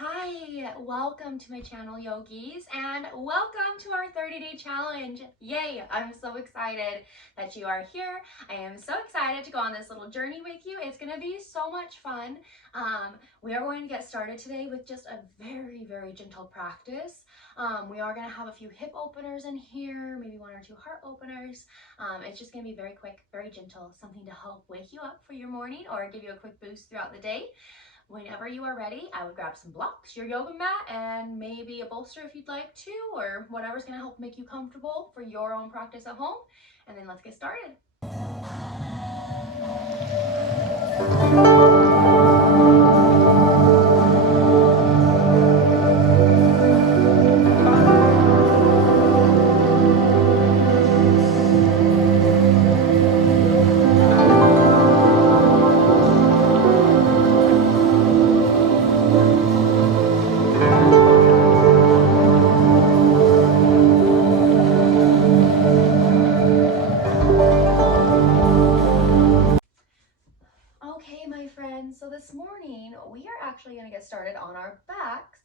Hi, welcome to my channel, yogis, and welcome to our 30-day challenge. Yay, I'm so excited that you are here. I am so excited to go on this little journey with you. It's going to be so much fun. We are going to get started today with just a very gentle practice. We are going to have a few hip openers in here, maybe one or two heart openers. It's just going to be very quick, very gentle, something to help wake you up for your morning or give you a quick boost throughout the day. Whenever you are ready, I would grab some blocks, your yoga mat, and maybe a bolster if you'd like to, or whatever's gonna help make you comfortable for your own practice at home. And then let's get started. Okay, my friends, so this morning we are actually going to get started on our backs,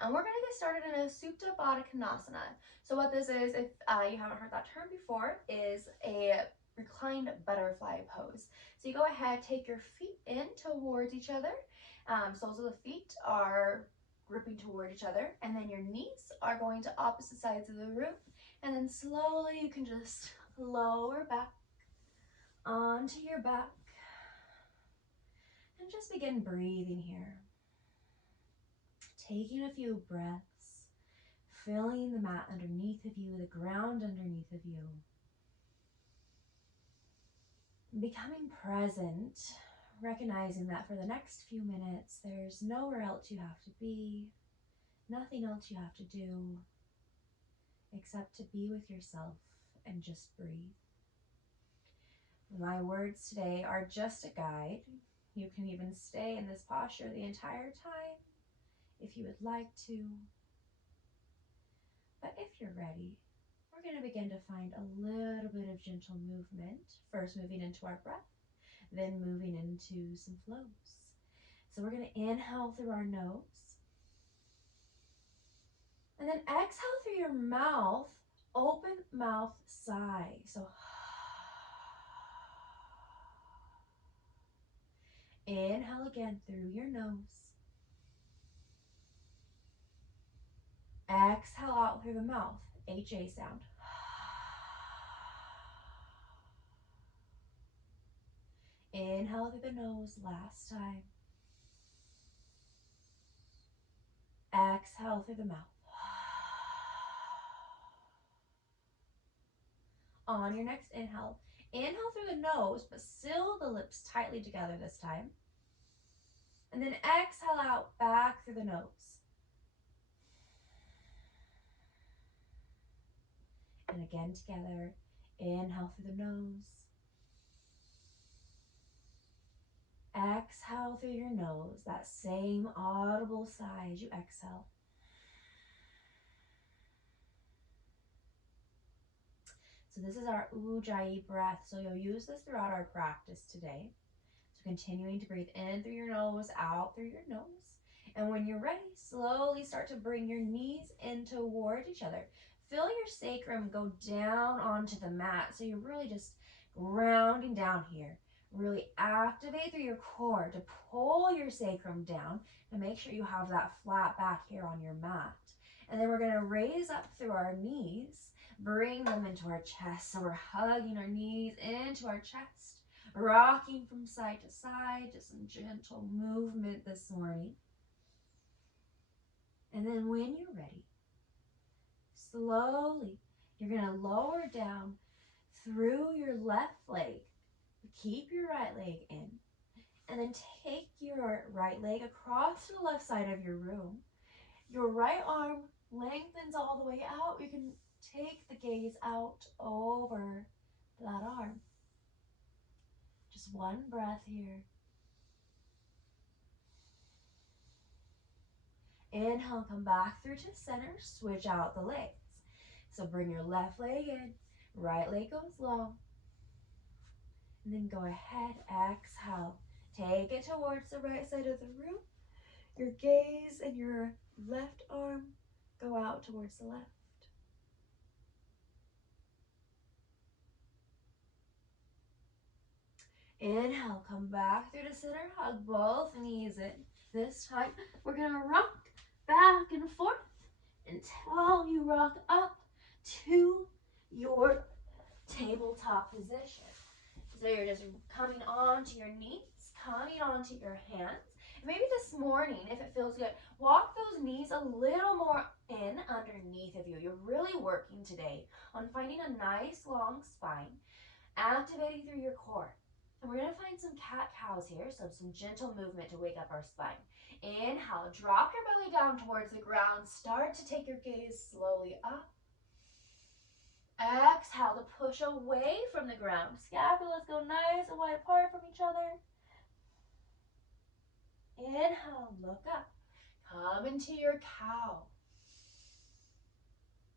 and we're going to get started in a Supta Baddha Konasana. So what this is, if you haven't heard that term before, is a reclined butterfly pose. So you go ahead, take your feet in towards each other. Soles of the feet are gripping toward each other, and then your knees are going to opposite sides of the room, and then slowly you can just lower back onto your back. And just begin breathing here. Taking a few breaths, feeling the mat underneath of you, the ground underneath of you. Becoming present, recognizing that for the next few minutes, there's nowhere else you have to be, nothing else you have to do, except to be with yourself and just breathe. My words today are just a guide. You can even stay in this posture the entire time if you would like to. But if you're ready, we're going to begin to find a little bit of gentle movement. First moving into our breath, then moving into some flows. So we're going to inhale through our nose. And then exhale through your mouth, open mouth sigh. So inhale again through your nose. Exhale out through the mouth, HA sound. Inhale through the nose last time. Exhale through the mouth. On your next inhale, inhale through the nose, but seal the lips tightly together this time. And then exhale out back through the nose. And again together, inhale through the nose. Exhale through your nose, that same audible sigh as you exhale. So this is our Ujjayi breath. So you'll use this throughout our practice today. So continuing to breathe in through your nose, out through your nose. And when you're ready, slowly start to bring your knees in toward each other. Feel your sacrum go down onto the mat. So you're really just grounding down here. Really activate through your core to pull your sacrum down and make sure you have that flat back here on your mat. And then we're going to raise up through our knees, bring them into our chest. So we're hugging our knees into our chest, rocking from side to side, just some gentle movement this morning. And then when you're ready, slowly, you're going to lower down through your left leg. Keep your right leg in. And then take your right leg across to the left side of your room. Your right arm lengthens all the way out. You can take the gaze out over that arm. Just one breath here. Inhale, come back through to center, switch out the legs. So bring your left leg in, right leg goes low. And then go ahead, exhale. Take it towards the right side of the room. your gaze and your left arm go out towards the left. Inhale, come back through to center, hug both knees in. This time, we're gonna rock back and forth until you rock up to your tabletop position. So you're just coming onto your knees, coming onto your hands. And maybe this morning, if it feels good, walk those knees a little more in underneath of you. You're really working today on finding a nice long spine, activating through your core. And we're going to find some cat-cows here, so some gentle movement to wake up our spine. Inhale, drop your belly down towards the ground. Start to take your gaze slowly up. Exhale to push away from the ground. Scapulas go nice and wide apart from each other. Inhale, look up. Come into your cow.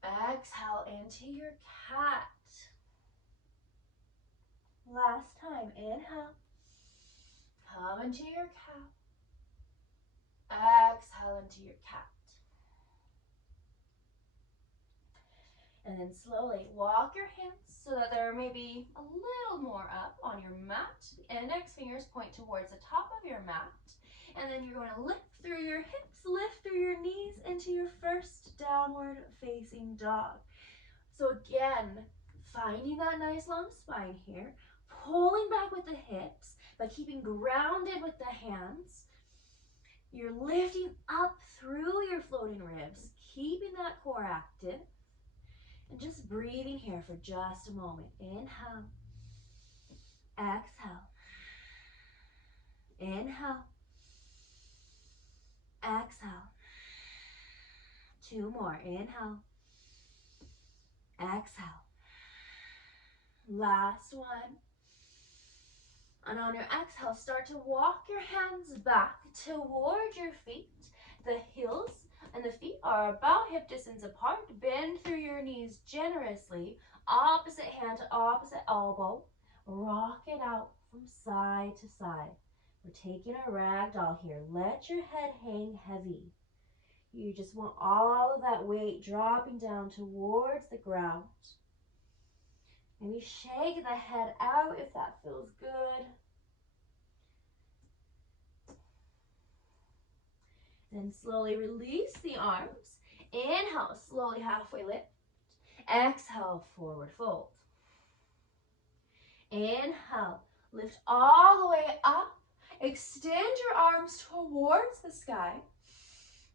Exhale into your cat. Last time, inhale. Come into your cow. Exhale into your cat. And then slowly walk your hands so that they're maybe a little more up on your mat. Index fingers point towards the top of your mat. And then you're going to lift through your hips, lift through your knees into your first downward facing dog. So again, finding that nice long spine here, pulling back with the hips, but keeping grounded with the hands. You're lifting up through your floating ribs, keeping that core active. And just breathing here for just a moment. Inhale. Exhale. Inhale. Exhale. Two more. Inhale. Exhale. Last one. And on your exhale, start to walk your hands back toward your feet. The heels and the feet are about hip distance apart. Bend through your knees generously. Opposite hand to opposite elbow. Rock it out from side to side. We're taking a ragdoll here. Let your head hang heavy. You just want all of that weight dropping down towards the ground. Maybe shake the head out if that feels good. Then slowly release the arms. Inhale, slowly halfway lift. Exhale, forward fold. Inhale, lift all the way up. Extend your arms towards the sky.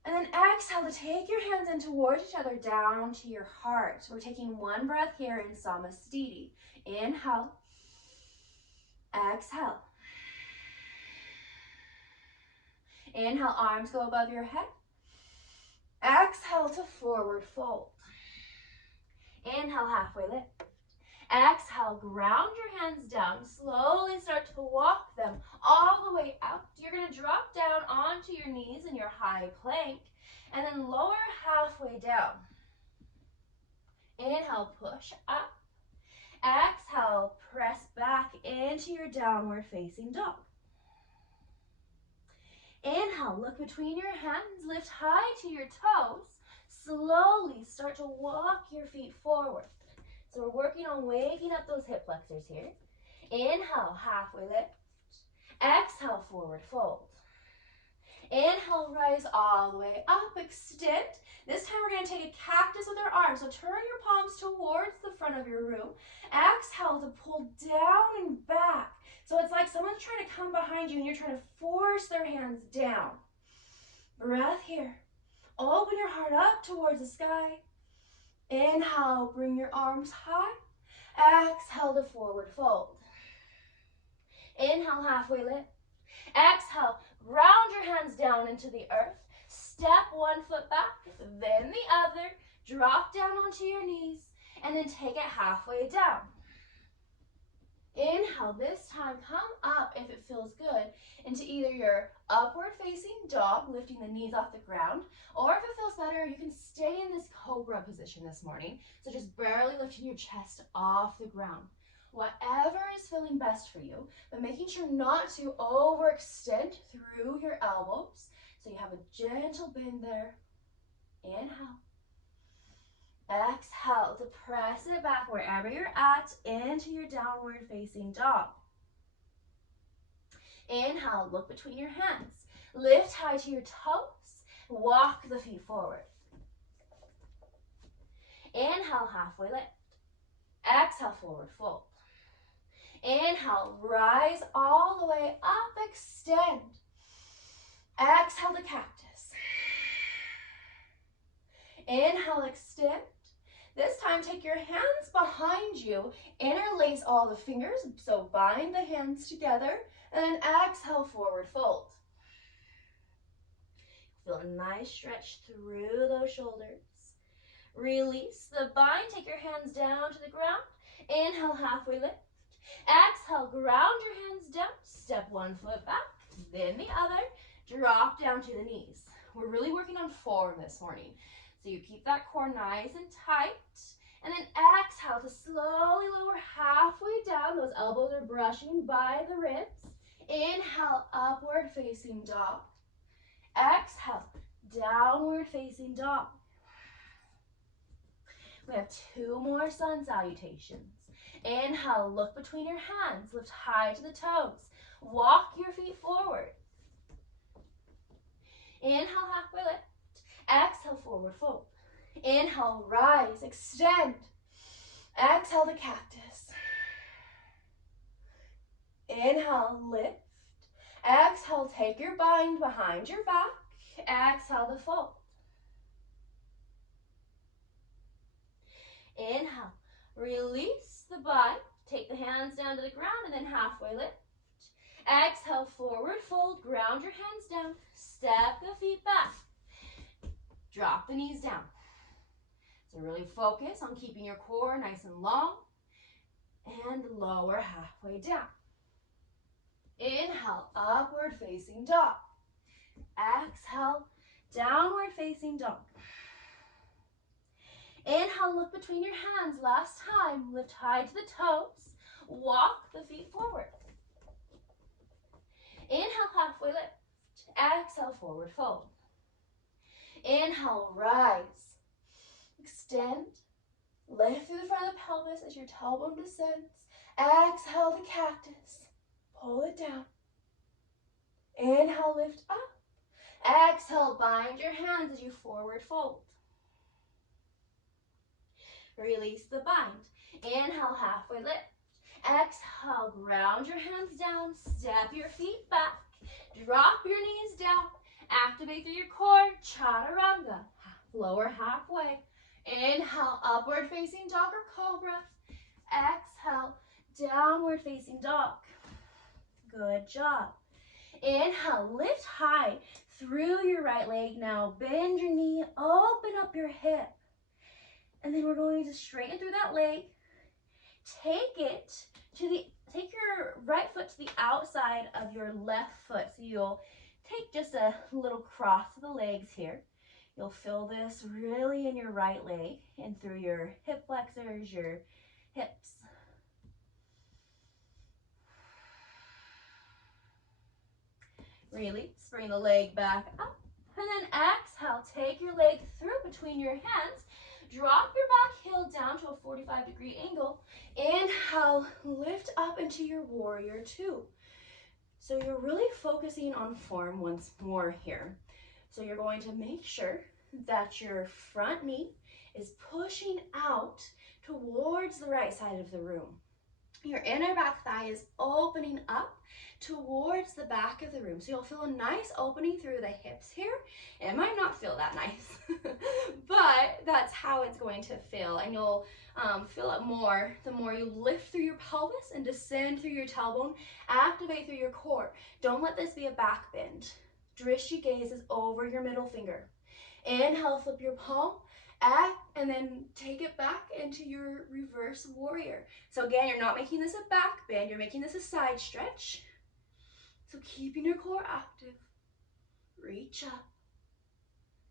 And then exhale to take your hands in towards each other down to your heart. We're taking one breath here in Samasthiti. Inhale. Exhale. Inhale, arms go above your head. Exhale to forward fold. Inhale, halfway lift. Exhale, ground your hands down. Slowly start to walk them all the way out. You're going to drop down onto your knees in your high plank and then lower halfway down. Inhale, push up. Exhale, press back into your downward facing dog. Inhale, look between your hands, lift high to your toes. Slowly start to walk your feet forward. So we're working on waking up those hip flexors here. Inhale, halfway lift. Exhale, forward fold. Inhale, rise all the way up, extend. This time we're going to take a cactus with our arms. So turn your palms towards the front of your room. Exhale to pull down and back. So it's like someone's trying to come behind you and you're trying to force their hands down. Breath here. Open your heart up towards the sky. Inhale, bring your arms high. Exhale to forward fold. Inhale, halfway lift. Exhale, ground your hands down into the earth. Step one foot back, then the other. Drop down onto your knees, and then take it halfway down. Inhale, this time come up if it feels good into either your upward facing dog, lifting the knees off the ground, or if it feels better, you can stay in this cobra position this morning. So just barely lifting your chest off the ground. Whatever is feeling best for you, but making sure not to overextend through your elbows. So you have a gentle bend there. Inhale. Exhale to press it back wherever you're at into your downward facing dog. Inhale, look between your hands. Lift high to your toes. Walk the feet forward. Inhale, halfway lift. Exhale, forward fold. Inhale, rise all the way up, extend. Exhale to cactus. Inhale, extend. This time, take your hands behind you, interlace all the fingers, so bind the hands together, and then exhale, forward fold. Feel a nice stretch through those shoulders. Release the bind, take your hands down to the ground. Inhale, halfway lift. Exhale, ground your hands down, step one foot back, then the other, drop down to the knees. We're really working on form this morning. So you keep that core nice and tight, and then exhale to slowly lower halfway down. Those elbows are brushing by the ribs. Inhale, upward facing dog. Exhale, downward facing dog. We have 2 more sun salutations. Inhale, look between your hands, lift high to the toes. Walk your feet forward. Inhale, halfway lift. Exhale, forward fold. Inhale, rise, extend. Exhale to cactus. Inhale, lift. Exhale, take your bind behind your back. Exhale to fold. Inhale, release the bind. Take the hands down to the ground and then halfway lift. Exhale, forward fold, ground your hands down. Step the feet back. Drop the knees down. So really focus on keeping your core nice and long and lower halfway down. Inhale, upward facing dog. Exhale, downward facing dog. Inhale, look between your hands. Last time, lift high to the toes. Walk the feet forward. Inhale, halfway lift. Exhale, forward fold. Inhale, rise. Extend. Lift through the front of the pelvis as your tailbone descends. Exhale to cactus. Pull it down. Inhale, lift up. Exhale, bind your hands as you forward fold. Release the bind. Inhale, halfway lift. Exhale, ground your hands down. Step your feet back. Drop your knees down. Activate through your core. Chaturanga. Lower halfway. Inhale, upward facing dog or cobra. Exhale, downward facing dog. Good job. Inhale, lift high through your right leg. Now bend your knee, open up your hip. And then we're going to straighten through that leg. Take your right foot to the outside of your left foot. So you'll take just a little cross of the legs here. You'll feel this really in your right leg and through your hip flexors, your hips. Release, bring the leg back up. And then exhale, take your leg through between your hands. Drop your back heel down to a 45-degree angle. Inhale, lift up into your warrior two. So you're really focusing on form once more here. So you're going to make sure that your front knee is pushing out towards the right side of the room. Your inner back thigh is opening up towards the back of the room. So you'll feel a nice opening through the hips here. It might not feel that nice, but that's how it's going to feel. And you'll feel it more the more you lift through your pelvis and descend through your tailbone. Activate through your core. Don't let this be a back bend. Drishti gaze is over your middle finger. Inhale, flip your palm. And then take it back into your reverse warrior. So again, you're not making this a back bend, you're making this a side stretch. So keeping your core active. Reach up.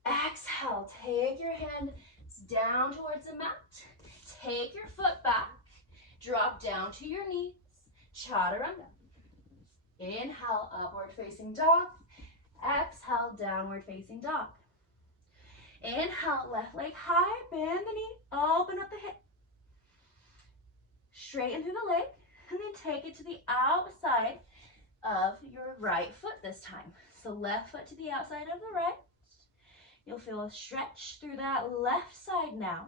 Exhale, take your hands down towards the mat. Take your foot back. Drop down to your knees. Chaturanga. Inhale, upward facing dog. Exhale, downward facing dog. Inhale, left leg high, bend the knee, open up the hip. Straighten through the leg, and then take it to the outside of your right foot this time. So left foot to the outside of the right. You'll feel a stretch through that left side now.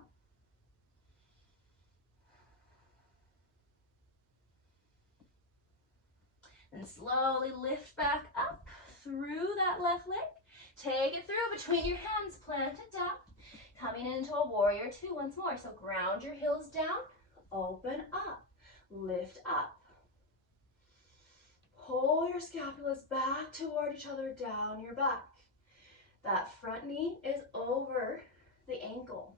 And slowly lift back up through that left leg. Take it through between your hands, plant it down. Coming into a warrior two once more. So ground your heels down, open up, lift up. Pull your scapulas back toward each other down your back. That front knee is over the ankle.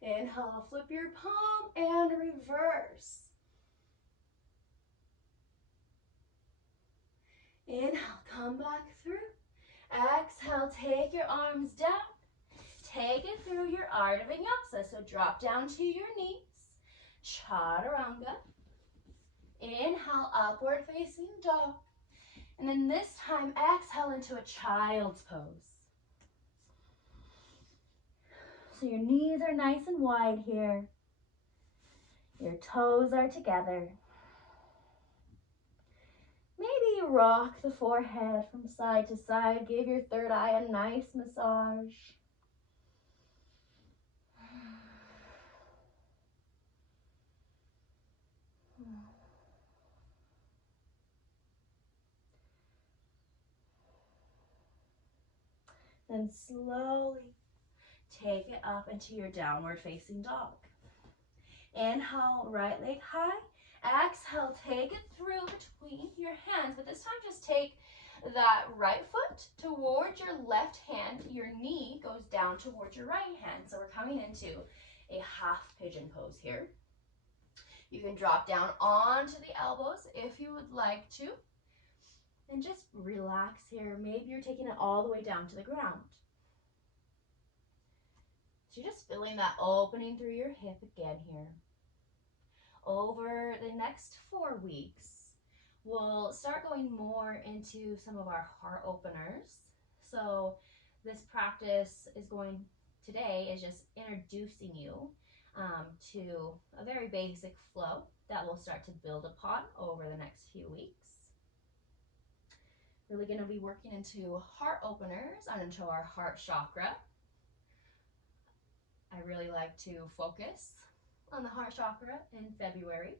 Inhale, flip your palm and reverse. Inhale, come back through. Exhale, take your arms down. Take it through your Ardha Vinyasa. So drop down to your knees. Chaturanga. Inhale, upward facing dog. And then this time, exhale into a child's pose. So your knees are nice and wide here. Your toes are together. Maybe rock the forehead from side to side. Give your third eye a nice massage. Then slowly take it up into your downward facing dog. Inhale, right leg high. Exhale, take it through between your hands, but this time just take that right foot towards your left hand. Your knee goes down towards your right hand. So we're coming into a half pigeon pose here. You can drop down onto the elbows if you would like to. And just relax here. Maybe you're taking it all the way down to the ground. So you're just feeling that opening through your hip again here. Over the next 4 weeks, we'll start going more into some of our heart openers. So this practice today is just introducing you to a very basic flow that we'll start to build upon over the next few weeks. Really going to be working into heart openers and into our heart chakra. I really like to focus on the heart chakra in February.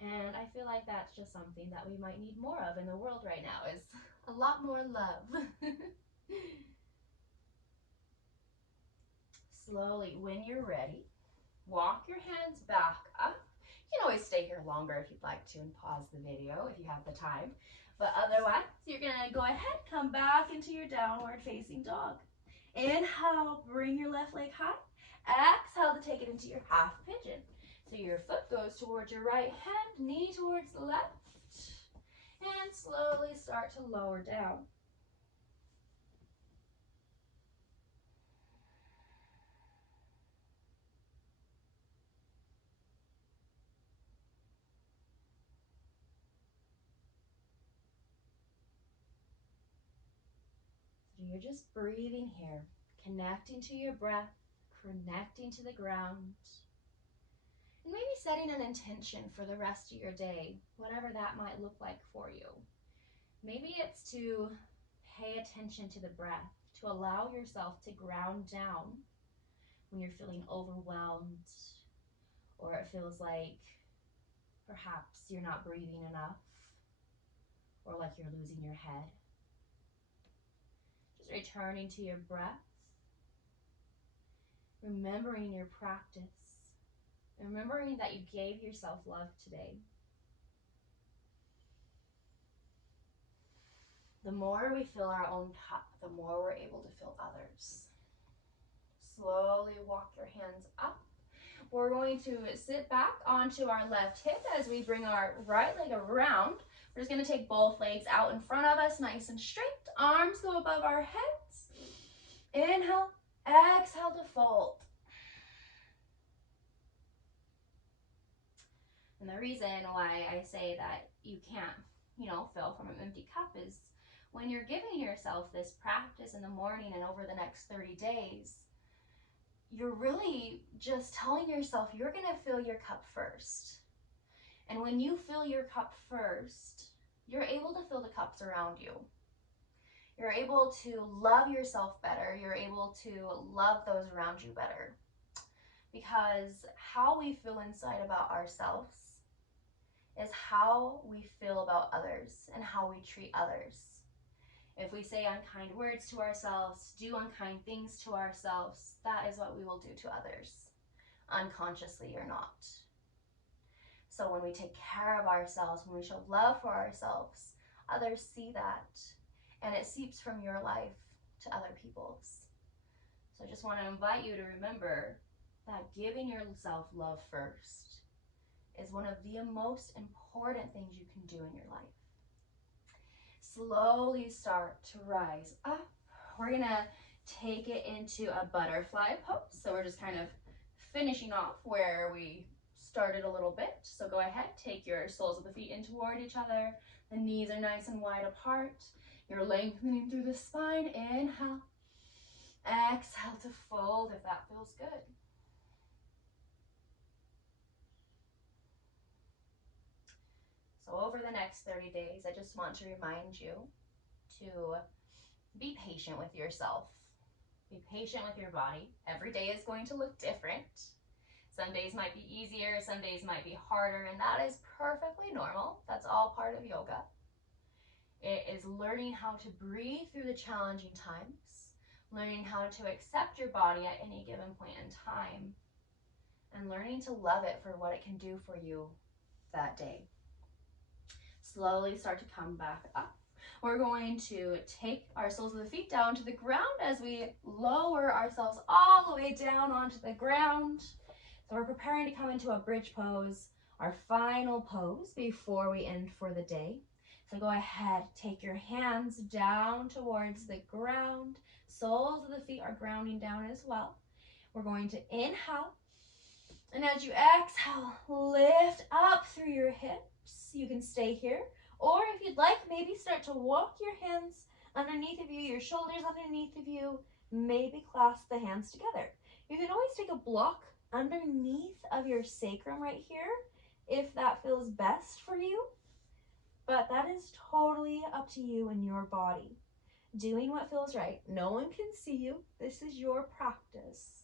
And I feel like that's just something that we might need more of in the world right now, is a lot more love. Slowly, when you're ready, walk your hands back up. You can always stay here longer if you'd like to and pause the video if you have the time. But otherwise, you're gonna go ahead, come back into your downward facing dog. Inhale, bring your left leg high. Exhale to take it into your half pigeon. So your foot goes towards your right hand, knee towards the left, and slowly start to lower down. So you're just breathing here, connecting to your breath, connecting to the ground. And maybe setting an intention for the rest of your day, whatever that might look like for you. Maybe it's to pay attention to the breath, to allow yourself to ground down when you're feeling overwhelmed, or it feels like perhaps you're not breathing enough, or like you're losing your head. Just returning to your breath, remembering your practice, remembering that you gave yourself love today. The more we fill our own cup, the more we're able to fill others. Slowly walk your hands up. We're going to sit back onto our left hip as we bring our right leg around. We're just going to take both legs out in front of us, nice and straight. Arms go above our heads. Inhale, exhale to fold. And the reason why I say that you can't fill from an empty cup is when you're giving yourself this practice in the morning and over the next 30 days, you're really just telling yourself you're going to fill your cup first. And when you fill your cup first, you're able to fill the cups around you. You're able to love yourself better. You're able to love those around you better. Because how we feel inside about ourselves is how we feel about others and how we treat others. If we say unkind words to ourselves, do unkind things to ourselves, that is what we will do to others, unconsciously or not. So when we take care of ourselves, when we show love for ourselves, others see that, and it seeps from your life to other people's. So I just want to invite you to remember that giving yourself love first is one of the most important things you can do in your life. Slowly start to rise up. We're gonna take it into a butterfly pose. So we're just kind of finishing off where we started a little bit. So go ahead, take your soles of the feet in toward each other. The knees are nice and wide apart. You're lengthening through the spine. Inhale. Exhale to fold if that feels good. So over the next 30 days, I just want to remind you to be patient with yourself. Be patient with your body. Every day is going to look different. Some days might be easier, some days might be harder, and that is perfectly normal. That's all part of yoga. It is learning how to breathe through the challenging times, learning how to accept your body at any given point in time, and learning to love it for what it can do for you that day. Slowly start to come back up. We're going to take our soles of the feet down to the ground as we lower ourselves all the way down onto the ground. So we're preparing to come into a bridge pose, our final pose before we end for the day. So go ahead, take your hands down towards the ground. Soles of the feet are grounding down as well. We're going to inhale. And as you exhale, lift up through your hips. You can stay here. Or if you'd like, maybe start to walk your hands underneath of you, your shoulders underneath of you. Maybe clasp the hands together. You can always take a block underneath of your sacrum right here if that feels best for you. But that is totally up to you and your body. Doing what feels right. No one can see you. This is your practice.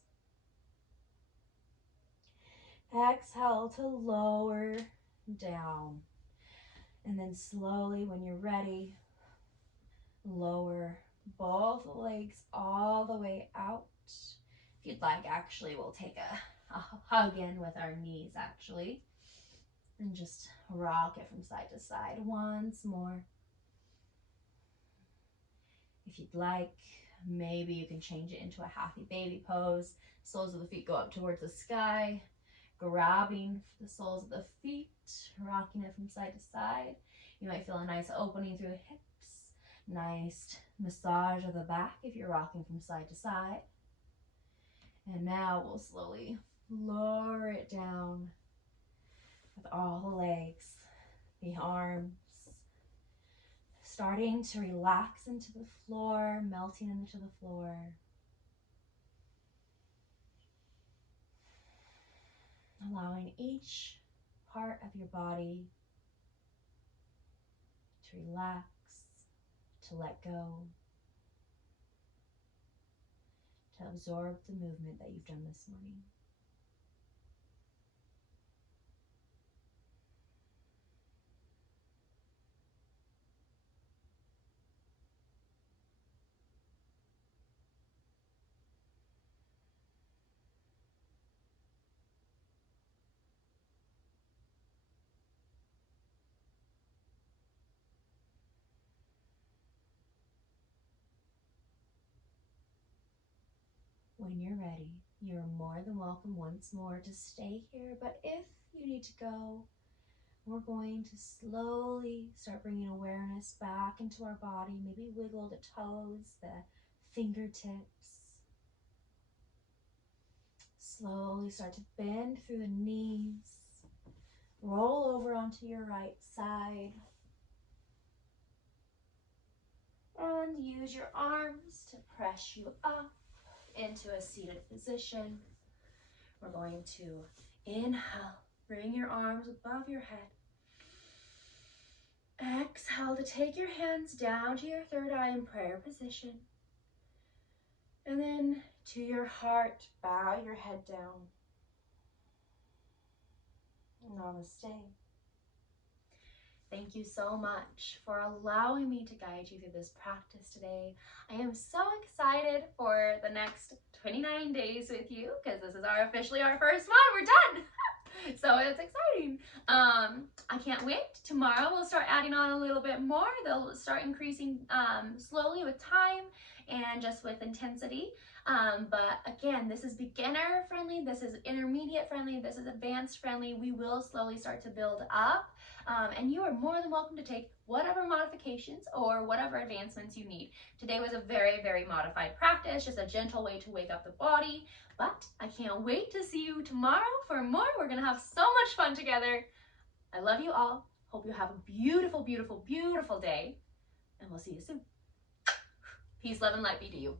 Exhale to lower down. And then slowly, when you're ready, lower both legs all the way out. If you'd like, actually, we'll take a hug in with our knees, actually. And just rock it from side to side once more. If you'd like, maybe you can change it into a happy baby pose. Soles of the feet go up towards the sky. Grabbing the soles of the feet, rocking it from side to side. You might feel a nice opening through the hips, nice massage of the back if you're rocking from side to side. And now we'll slowly lower it down with all the legs, the arms, starting to relax into the floor, melting into the floor. Allowing each part of your body to relax, to let go, to absorb the movement that you've done this morning. When you're ready, you're more than welcome once more to stay here, but if you need to go, we're going to slowly start bringing awareness back into our body. Maybe wiggle the toes, the fingertips. Slowly start to bend through the knees. Roll over onto your right side. and use your arms to press you up into a seated position. We're going to inhale, bring your arms above your head. Exhale to take your hands down to your third eye in prayer position. And then to your heart, bow your head down. Namaste. Thank you so much for allowing me to guide you through this practice today. I am so excited for the next 29 days with you because this is officially our first one. We're done. So it's exciting. I can't wait. Tomorrow we'll start adding on a little bit more. They'll start increasing slowly with time and just with intensity. But again, this is beginner friendly, this is intermediate friendly, this is advanced friendly. We will slowly start to build up. And you are more than welcome to take whatever modifications or whatever advancements you need. Today was a very, very modified practice, just a gentle way to wake up the body. But I can't wait to see you tomorrow for more. We're gonna have so much fun together. I love you all. Hope you have a beautiful, beautiful, beautiful day. And we'll see you soon. Peace, love, and light be to you.